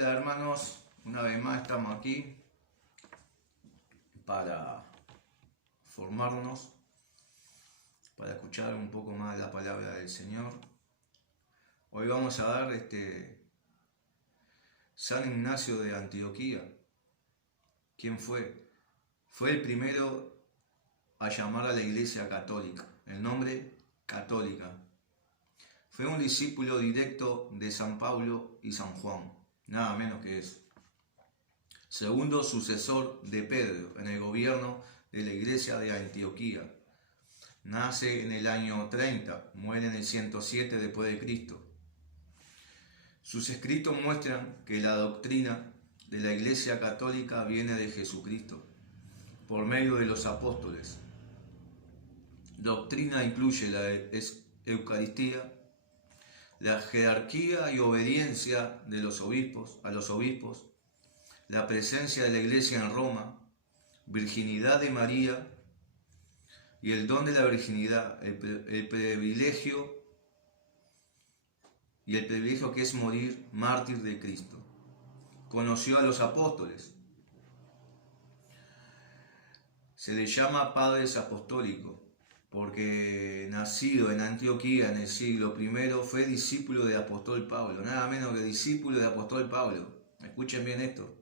Hola hermanos, una vez más estamos aquí para formarnos, para escuchar un poco más la palabra del Señor. Hoy vamos a dar San Ignacio de Antioquía. ¿Quién fue? Fue el primero a llamar a la Iglesia Católica, el nombre Católica. Fue un discípulo directo de San Pablo y San Juan, nada menos que eso. Segundo sucesor de Pedro en el gobierno de la Iglesia de Antioquía. Nace en el año 30, muere en el 107 después de Cristo. Sus escritos muestran que la doctrina de la Iglesia Católica viene de Jesucristo, por medio de los apóstoles. Doctrina incluye la Eucaristía, la jerarquía y obediencia de los obispos, a los obispos, la presencia de la Iglesia en Roma, virginidad de María y el don de la virginidad, el privilegio que es morir mártir de Cristo. Conoció a los apóstoles. Se le llama padres apostólicos porque nacido en Antioquía en el siglo I fue discípulo del apóstol Pablo, nada menos que discípulo del apóstol Pablo. Escuchen bien esto.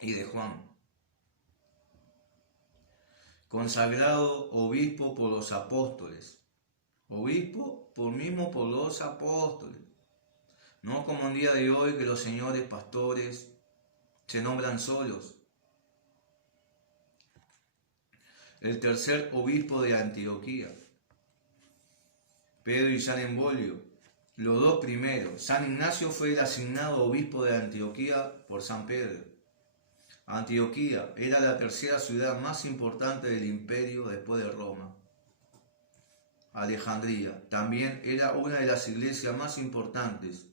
Y de Juan. Consagrado obispo por los apóstoles. Obispo por los apóstoles. No como en día de hoy que los señores pastores se nombran solos. El tercer obispo de Antioquía. Pedro y San Embolio, los dos primeros. San Ignacio fue el asignado obispo de Antioquía por San Pedro. Antioquía era la tercera ciudad más importante del imperio después de Roma. Alejandría también era una de las iglesias más importantes.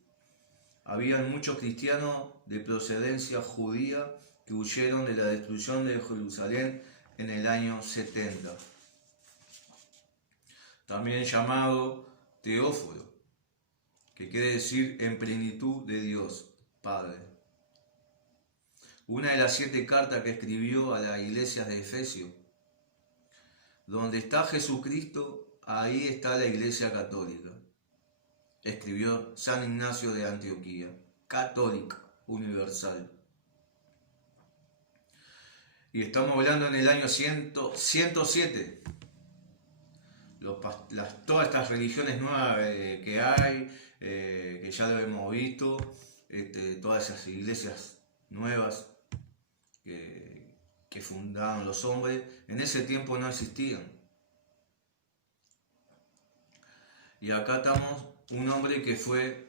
Habían muchos cristianos de procedencia judía que huyeron de la destrucción de Jerusalén en el año 70. También llamado Teófilo, que quiere decir en plenitud de Dios, Padre. Una de las 7 cartas que escribió a las iglesias de Efesios. Donde está Jesucristo, ahí está la Iglesia Católica. Escribió San Ignacio de Antioquía, católica, universal. Y estamos hablando en el año 107. Todas estas religiones nuevas que hay, que ya lo hemos visto, todas esas iglesias nuevas que fundaron los hombres, en ese tiempo no existían. Y acá estamos un hombre que fue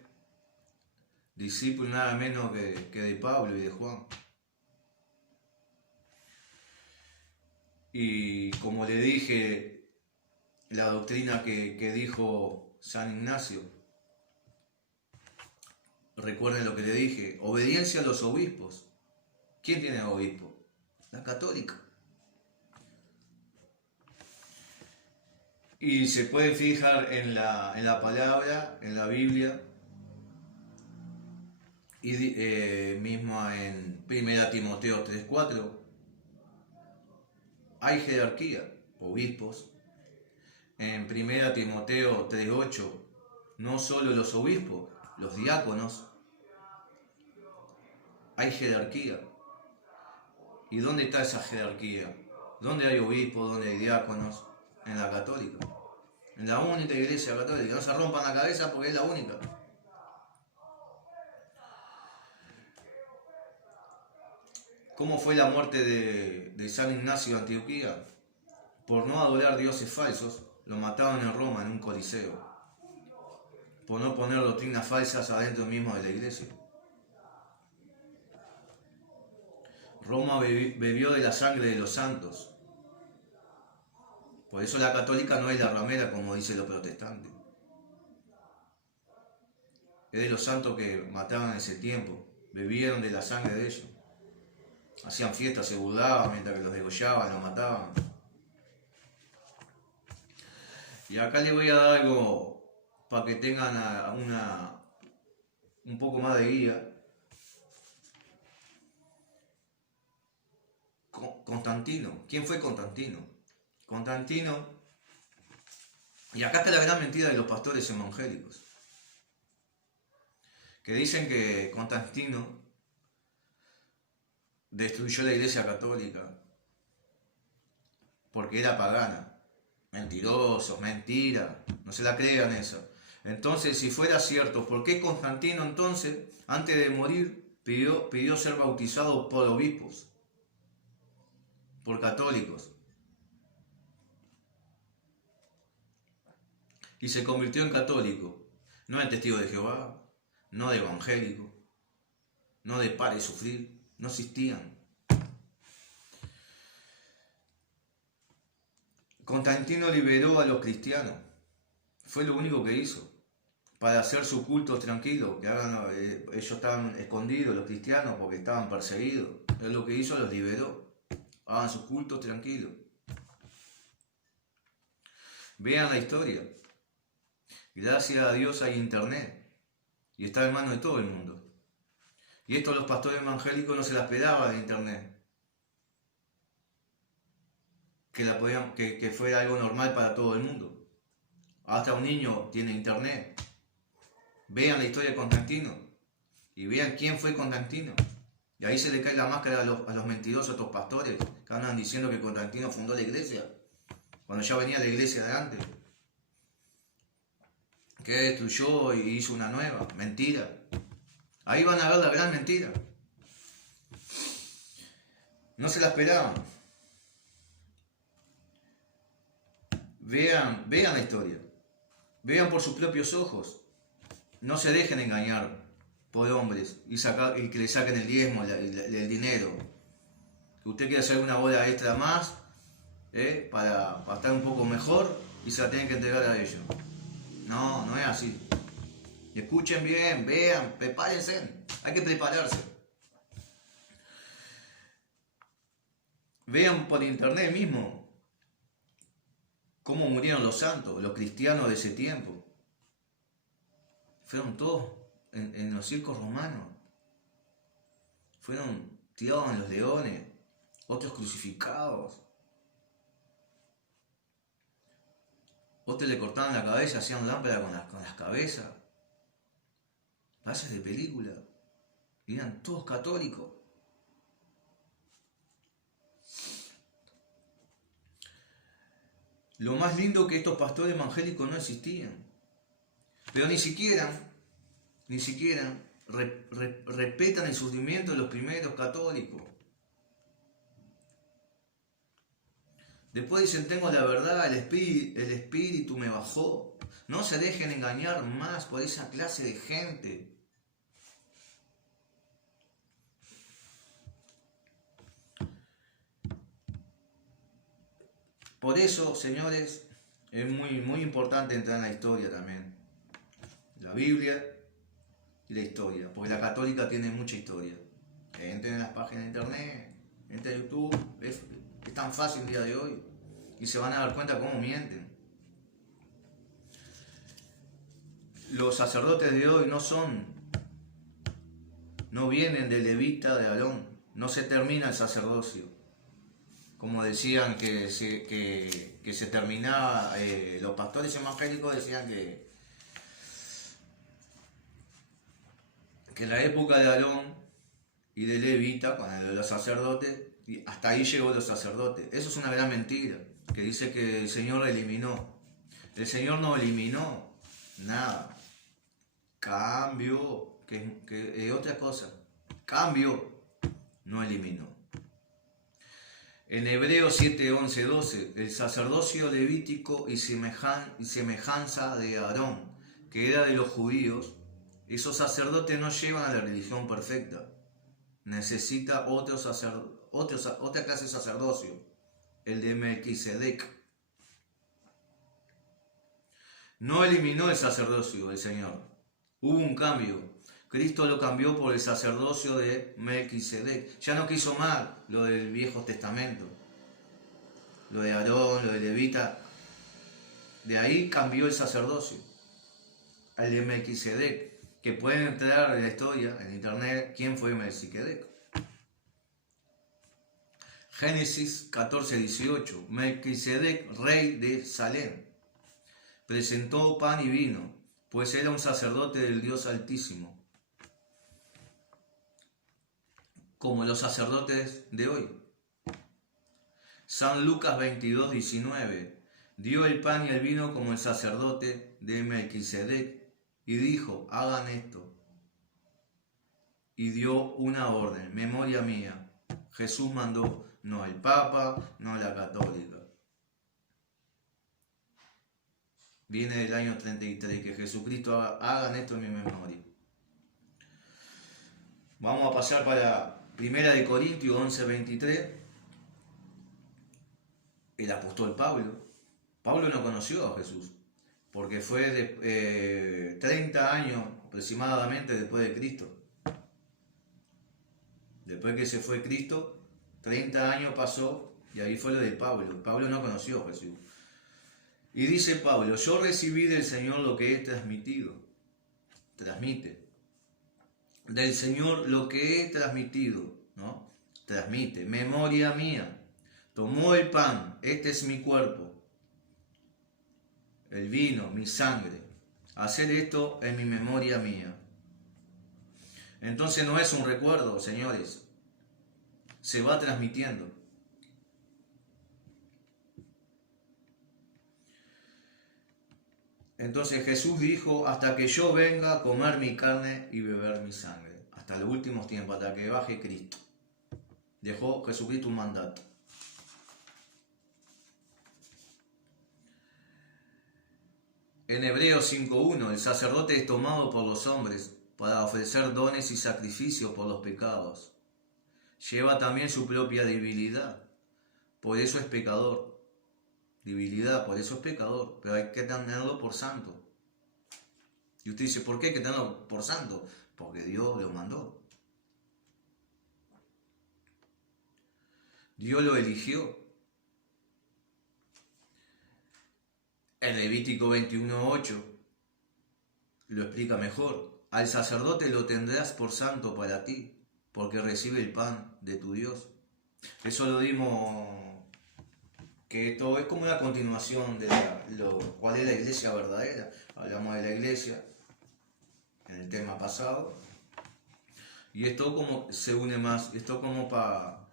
discípulo nada menos que de Pablo y de Juan. Y como le dije, la doctrina que dijo San Ignacio, recuerden lo que le dije, obediencia a los obispos. ¿Quién tiene obispo? La católica. Y se puede fijar en la palabra, en la Biblia, y mismo en 1 Timoteo 3:4, hay jerarquía, obispos. En 1 Timoteo 3:8, no solo los obispos, los diáconos, hay jerarquía. ¿Y dónde está esa jerarquía? ¿Dónde hay obispos? ¿Dónde hay diáconos? En la católica. En la única iglesia católica. No se rompan la cabeza porque es la única. ¿Cómo fue la muerte de San Ignacio de Antioquía? Por no adorar dioses falsos, lo mataron en Roma en un coliseo. Por no poner doctrinas falsas adentro mismo de la iglesia. Roma bebió de la sangre de los santos. Por eso la católica no es la ramera como dicen los protestantes. Es de los santos que mataban en ese tiempo. Bebieron de la sangre de ellos. Hacían fiestas, se burlaban mientras que los degollaban, los mataban. Y acá les voy a dar algo para que tengan un poco más de guía. Constantino. ¿Quién fue Constantino? Constantino, y acá está la gran mentira de los pastores evangélicos, que dicen que Constantino destruyó la Iglesia Católica porque era pagana. Mentirosos, mentira, no se la crean eso. Entonces, si fuera cierto, ¿por qué Constantino entonces, antes de morir, pidió ser bautizado por obispos, por católicos? Y se convirtió en católico, no en testigo de Jehová, no de evangélico, no de pare sufrir, no existían. Constantino liberó a los cristianos, fue lo único que hizo, para hacer su culto tranquilo, que ellos estaban escondidos, los cristianos, porque estaban perseguidos. Es lo que hizo, los liberó, hagan sus cultos tranquilos. Vean la historia. Gracias a Dios hay internet y está en manos de todo el mundo. Y esto los pastores evangélicos no se la esperaban de internet. Que fuera algo normal para todo el mundo. Hasta un niño tiene internet. Vean la historia de Constantino y vean quién fue Constantino. Y ahí se le cae la máscara a los mentirosos, a estos pastores que andan diciendo que Constantino fundó la iglesia, cuando ya venía la iglesia de antes, que destruyó y hizo una nueva. Mentira. Ahí van a ver la gran mentira. No se la esperaban. Vean la historia. Vean por sus propios ojos. No se dejen engañar por hombres y que le saquen el diezmo, el dinero. Que usted quiere hacer una bola extra más para estar un poco mejor y se la tienen que entregar a ellos. No, no es así. Escuchen bien, vean, prepárense. Hay que prepararse. Vean por internet mismo cómo murieron los santos, los cristianos de ese tiempo. Fueron todos en los circos romanos. Fueron tirados en los leones, otros crucificados. Otros le cortaban la cabeza, hacían lámpara con las cabezas. Pases de película. Y eran todos católicos. Lo más lindo que estos pastores evangélicos no existían. Pero ni siquiera respetan el sufrimiento de los primeros católicos. Después dicen, tengo la verdad, el espíritu me bajó. No se dejen engañar más por esa clase de gente. Por eso, señores, es muy importante entrar en la historia también. La Biblia y la historia, porque la católica tiene mucha historia. Entren en las páginas de internet, entren a YouTube, es tan fácil el día de hoy y se van a dar cuenta cómo mienten. Los sacerdotes de hoy no vienen de levita de Aarón, no se termina el sacerdocio. Como decían que se terminaba, los pastores evangélicos decían que en la época de Aarón y de Levita, con el de los sacerdotes, hasta ahí llegó los sacerdotes. Eso es una gran mentira, que dice que el Señor eliminó. El Señor no eliminó nada. Cambió, que es otra cosa. Cambió, no eliminó. En Hebreos 7, 11, 12, el sacerdocio levítico y semejanza de Aarón, que era de los judíos, esos sacerdotes no llevan a la religión perfecta. Necesita otra clase de sacerdocio, el de Melquisedec. No eliminó el sacerdocio del Señor. Hubo un cambio. Cristo lo cambió por el sacerdocio de Melquisedec. Ya no quiso más lo del Viejo Testamento, lo de Aarón, lo de Levita. De ahí cambió el sacerdocio al de Melquisedec, que pueden entrar en la historia, en internet, quién fue Melquisedec. Génesis 14:18. Melquisedec, rey de Salem, presentó pan y vino, pues era un sacerdote del Dios Altísimo, como los sacerdotes de hoy. San Lucas 22:19. Dio el pan y el vino como el sacerdote de Melquisedec y dijo: hagan esto. Y dio una orden: memoria mía. Jesús mandó, no al Papa, no a la Católica. Viene del año 33, que Jesucristo hagan esto en mi memoria. Vamos a pasar para 1 Corintios 11:23. El apóstol Pablo. Pablo no conoció a Jesús, porque fue de 30 años aproximadamente después de Cristo. Después que se fue Cristo, 30 años pasó y ahí fue lo de Pablo. Pablo no conoció a Jesús. Y dice Pablo: yo recibí del Señor lo que he transmitido. Transmite. Del Señor lo que he transmitido, ¿no? Transmite. Memoria mía. Tomó el pan, este es mi cuerpo. El vino, mi sangre. Hacer esto en mi memoria mía. Entonces no es un recuerdo, señores. Se va transmitiendo. Entonces Jesús dijo: hasta que yo venga a comer mi carne y beber mi sangre. Hasta los últimos tiempos, hasta que baje Cristo. Dejó Jesucristo un mandato. En Hebreos 5:1, el sacerdote es tomado por los hombres para ofrecer dones y sacrificios por los pecados. Lleva también su propia debilidad, por eso es pecador. Debilidad, por eso es pecador, pero hay que tenerlo por santo. Y usted dice: ¿por qué hay que tenerlo por santo? Porque Dios lo mandó. Dios lo eligió. En Levítico 21:8 lo explica mejor. Al sacerdote lo tendrás por santo para ti, porque recibe el pan de tu Dios. Eso lo dimos, que esto es como una continuación de cuál es la iglesia verdadera. Hablamos de la iglesia en el tema pasado. Y esto como se une más, esto como para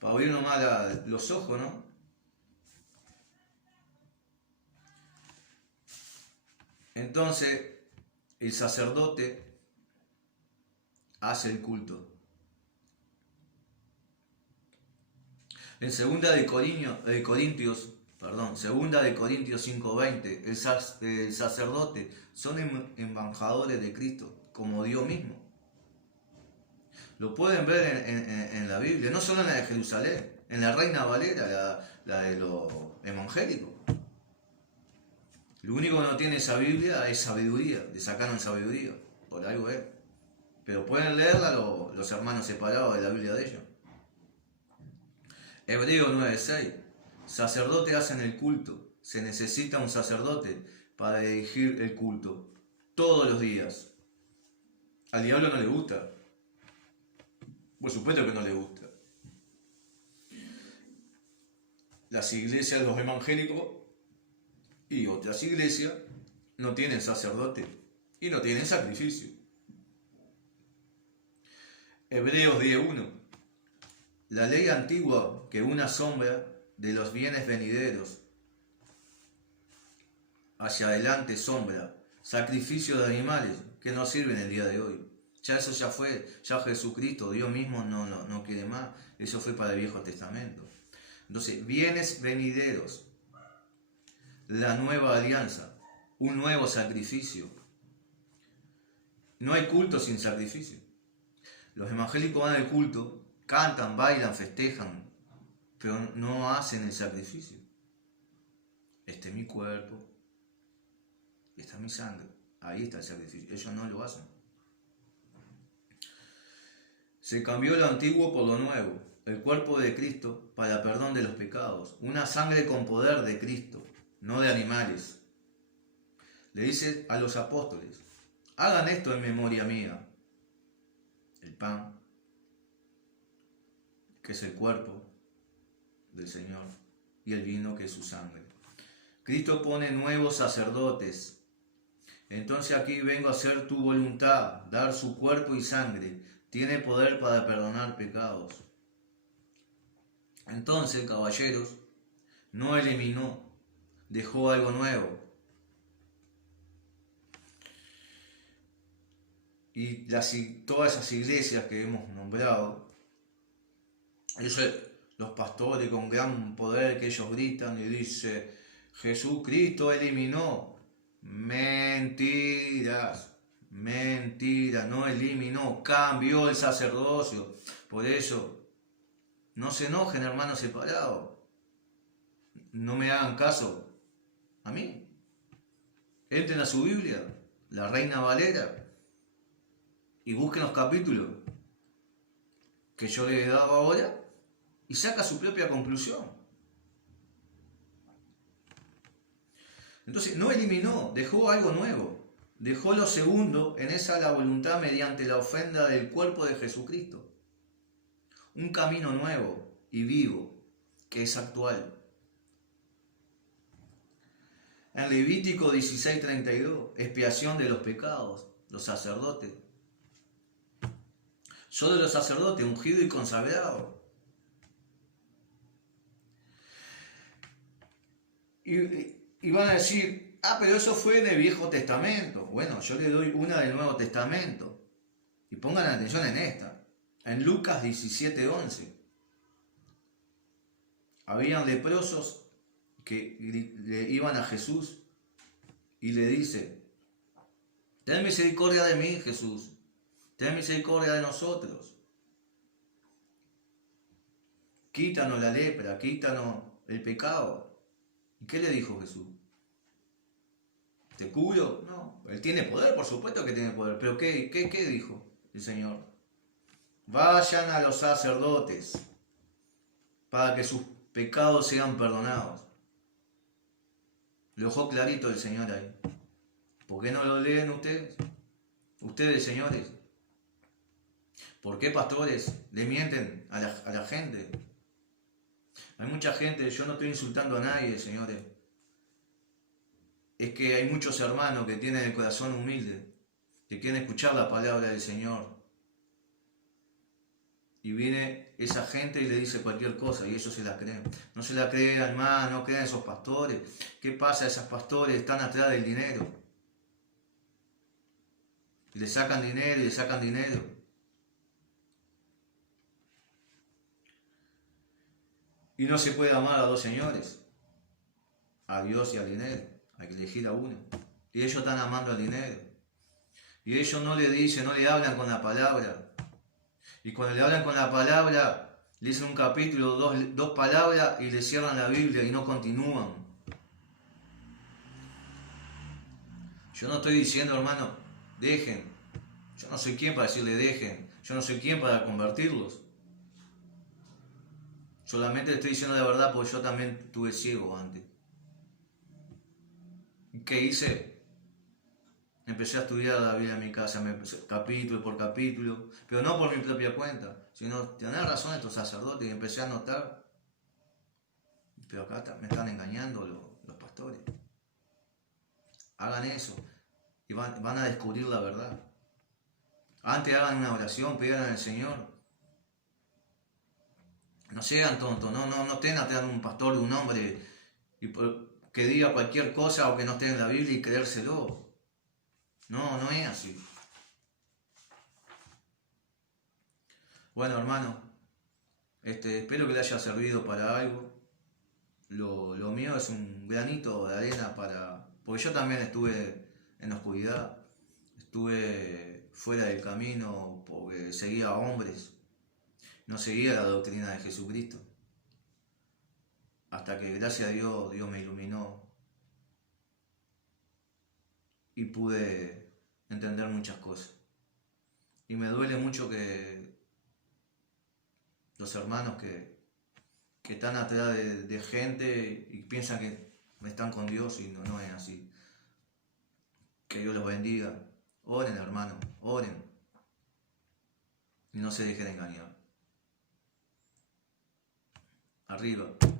abrir nomás los ojos, ¿no? Entonces, el sacerdote hace el culto. En 2 de Corintios 5:20, el sacerdote son embajadores de Cristo, como Dios mismo. Lo pueden ver en la Biblia, no solo en la de Jerusalén, en la Reina Valera, la de los evangélicos. Lo único que no tiene esa Biblia es sabiduría, le sacaron sabiduría, por algo es. Pero pueden leerla los hermanos separados de la Biblia de ellos. Hebreos 9:6. Sacerdotes hacen el culto. Se necesita un sacerdote para dirigir el culto todos los días. Al diablo no le gusta. Por supuesto que no le gusta. Las iglesias, los evangélicos y otras iglesias no tienen sacerdote y no tienen sacrificio. Hebreos 10:1. La ley antigua, que una sombra de los bienes venideros, hacia adelante sombra, sacrificio de animales que no sirven el día de hoy. Ya eso ya fue, ya Jesucristo, Dios mismo no quiere más, eso fue para el Viejo Testamento. Entonces, bienes venideros, la nueva alianza, un nuevo sacrificio. No hay culto sin sacrificio. Los evangélicos van al culto, cantan, bailan, festejan, pero no hacen el sacrificio. Este es mi cuerpo, esta es mi sangre, ahí está el sacrificio. Ellos no lo hacen. Se cambió lo antiguo por lo nuevo, el cuerpo de Cristo para perdón de los pecados, una sangre con poder de Cristo, no de animales. Le dice a los apóstoles: hagan esto en memoria mía. El pan, que es el cuerpo del Señor, y el vino, que es su sangre. Cristo pone nuevos sacerdotes. Entonces aquí vengo a hacer tu voluntad, dar su cuerpo y sangre. Tiene poder para perdonar pecados. Entonces, caballeros, no eliminó, dejó algo nuevo. Y todas esas iglesias que hemos nombrado, los pastores con gran poder que ellos gritan y dicen, Jesucristo eliminó. Mentiras, mentira, no eliminó, cambió el sacerdocio. Por eso, no se enojen, hermanos separados. No me hagan caso a mí. Entren a su Biblia, la Reina Valera, y busquen los capítulos que yo les he dado ahora y saca su propia conclusión. Entonces, no eliminó, dejó algo nuevo. Dejó lo segundo en esa la voluntad mediante la ofrenda del cuerpo de Jesucristo. Un camino nuevo y vivo que es actual. En Levítico 16:32, expiación de los pecados, los sacerdotes. Solo los sacerdotes, ungidos y consagrados. Y van a decir, pero eso fue en el Viejo Testamento. Bueno, yo le doy una del Nuevo Testamento. Y pongan atención en esta. En Lucas 17:11. Habían leprosos que le iban a Jesús y le dice, ten misericordia de mí, Jesús. Ten misericordia de nosotros. Quítanos la lepra, quítanos el pecado. ¿Y qué le dijo Jesús? ¿Te curo? No. Él tiene poder, por supuesto que tiene poder. Pero ¿qué dijo el Señor? Vayan a los sacerdotes para que sus pecados sean perdonados. Lo dejó clarito el Señor ahí. ¿Por qué no lo leen ustedes? Ustedes, señores. ¿Por qué, pastores, le mienten a la gente? Hay mucha gente, yo no estoy insultando a nadie, señores. Es que hay muchos hermanos que tienen el corazón humilde, que quieren escuchar la palabra del Señor. Y viene esa gente y le dice cualquier cosa y ellos se la creen. No se la creen, hermano, no creen esos pastores. ¿Qué pasa? Esos pastores están atrás del dinero. Y le sacan dinero y le sacan dinero. Y no se puede amar a dos señores, a Dios y al dinero. Hay que elegir a uno. Y ellos están amando al dinero. Y ellos no le dicen, no le hablan con la palabra. Y cuando le hablan con la palabra, le dicen un capítulo, dos palabras y le cierran la Biblia y no continúan. Yo no estoy diciendo, hermano, dejen. Yo no soy quien para decirle dejen. Yo no soy quien para convertirlos. Solamente le estoy diciendo la verdad porque yo también estuve ciego antes. ¿Qué hice? Empecé a estudiar la Biblia en mi casa, capítulo por capítulo, pero no por mi propia cuenta, sino tener razón estos sacerdotes y empecé a notar, pero acá me están engañando los pastores. Hagan eso y van a descubrir la verdad. Antes hagan una oración, pidan al Señor. No sean tontos, no estén atrás de un pastor, de un hombre, que diga cualquier cosa o que no esté en la Biblia y creérselo. No es así. Bueno, hermano, espero que le haya servido para algo. Lo mío es un granito de arena porque yo también estuve en la oscuridad, estuve fuera del camino porque seguía a hombres, no seguía la doctrina de Jesucristo. Hasta que gracias a Dios me iluminó y pude entender muchas cosas. Y me duele mucho que los hermanos que están atrás de gente y piensan que están con Dios y no es así. Que Dios los bendiga. Oren, hermano, oren. Y no se dejen engañar. Arriba.